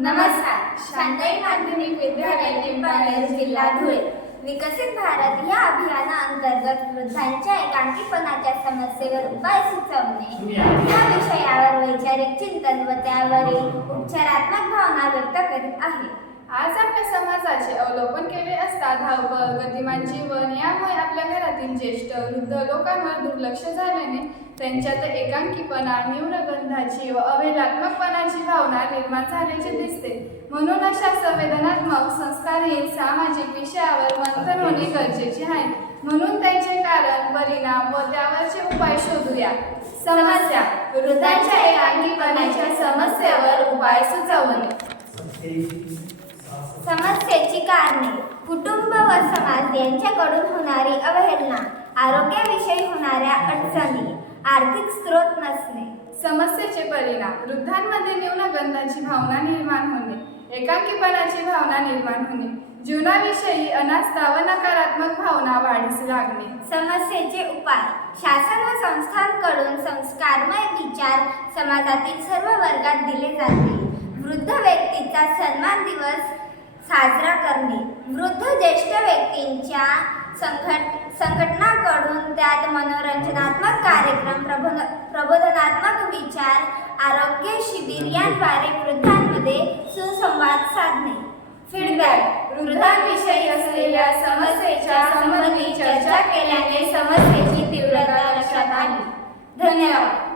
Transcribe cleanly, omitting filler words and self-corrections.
नमस्कार. शांताई माध्यमिक विद्यालय पिंपळनेर, जिल्हा धुळे. विकसित भारत या अभियानाअंतर्गत वृद्धांच्या एकांकीपणाच्या समस्येवर उपाय सुचवणे या विषयावर वैचारिक चिंतन व त्यावरील उपचारात्मक भावना व्यक्त करीत आहे. आज आपल्या समाजाचे अवलोकन केले असता धावपळ गतिमान जीवन यामुळे आपल्या घरातील ज्येष्ठ वृद्ध लोकांवर दुर्लक्ष झाल्याने त्यांच्यात एकांकीपणा, न्यूनगंधाची व अवहेलनात्मकपणाची भावना निर्माण झाल्याचे दिसते. म्हणून अशा संवेदनात्मक, संस्कारहीन सामाजिक विषयावर मंथन होणे गरजेचे आहे. म्हणून त्यांचे कारण, परिणाम व त्यावरचे उपाय शोधूया. समस्या: वृद्धांच्या एकांकीपणाच्या समस्येवर उपाय सुचवणे. समस्येची कारणे: कुटुंब व समाज यांच्याकडून होणारी अवहेलना, आरोग्याविषयी होणाऱ्या अडचणी, आर्थिक स्रोत नसणे. समस्येचे परिणाम: वृद्धांमध्ये न्यूनगंधाची भावना निर्माण होणे, एकांकीपणाची भावना निर्माण होणे, जीवनाविषयी अनास्था व नकारात्मक भावना वाढीस लागणे. समस्येचे उपाय: शासन व संस्थांकडून संस्कारमय विचार समाजातील सर्व वर्गात दिले जाते. वृद्ध व्यक्तीचा सन्मान दिवस साजरा करणे. वृद्ध ज्येष्ठ व्यक्तींच्या संघटनाकडून त्यात मनोरंजनात्मक कार्यक्रम, प्रबोधनात्मक विचार, आरोग्य शिबिर यांद्वारे वृद्धांमध्ये सुसंवाद साधणे. फीडबॅक: वृद्धांविषयी असलेल्या समस्येच्या संबंधी चर्चा केल्याने समस्येची तीव्रता लक्षात आली. धन्यवाद.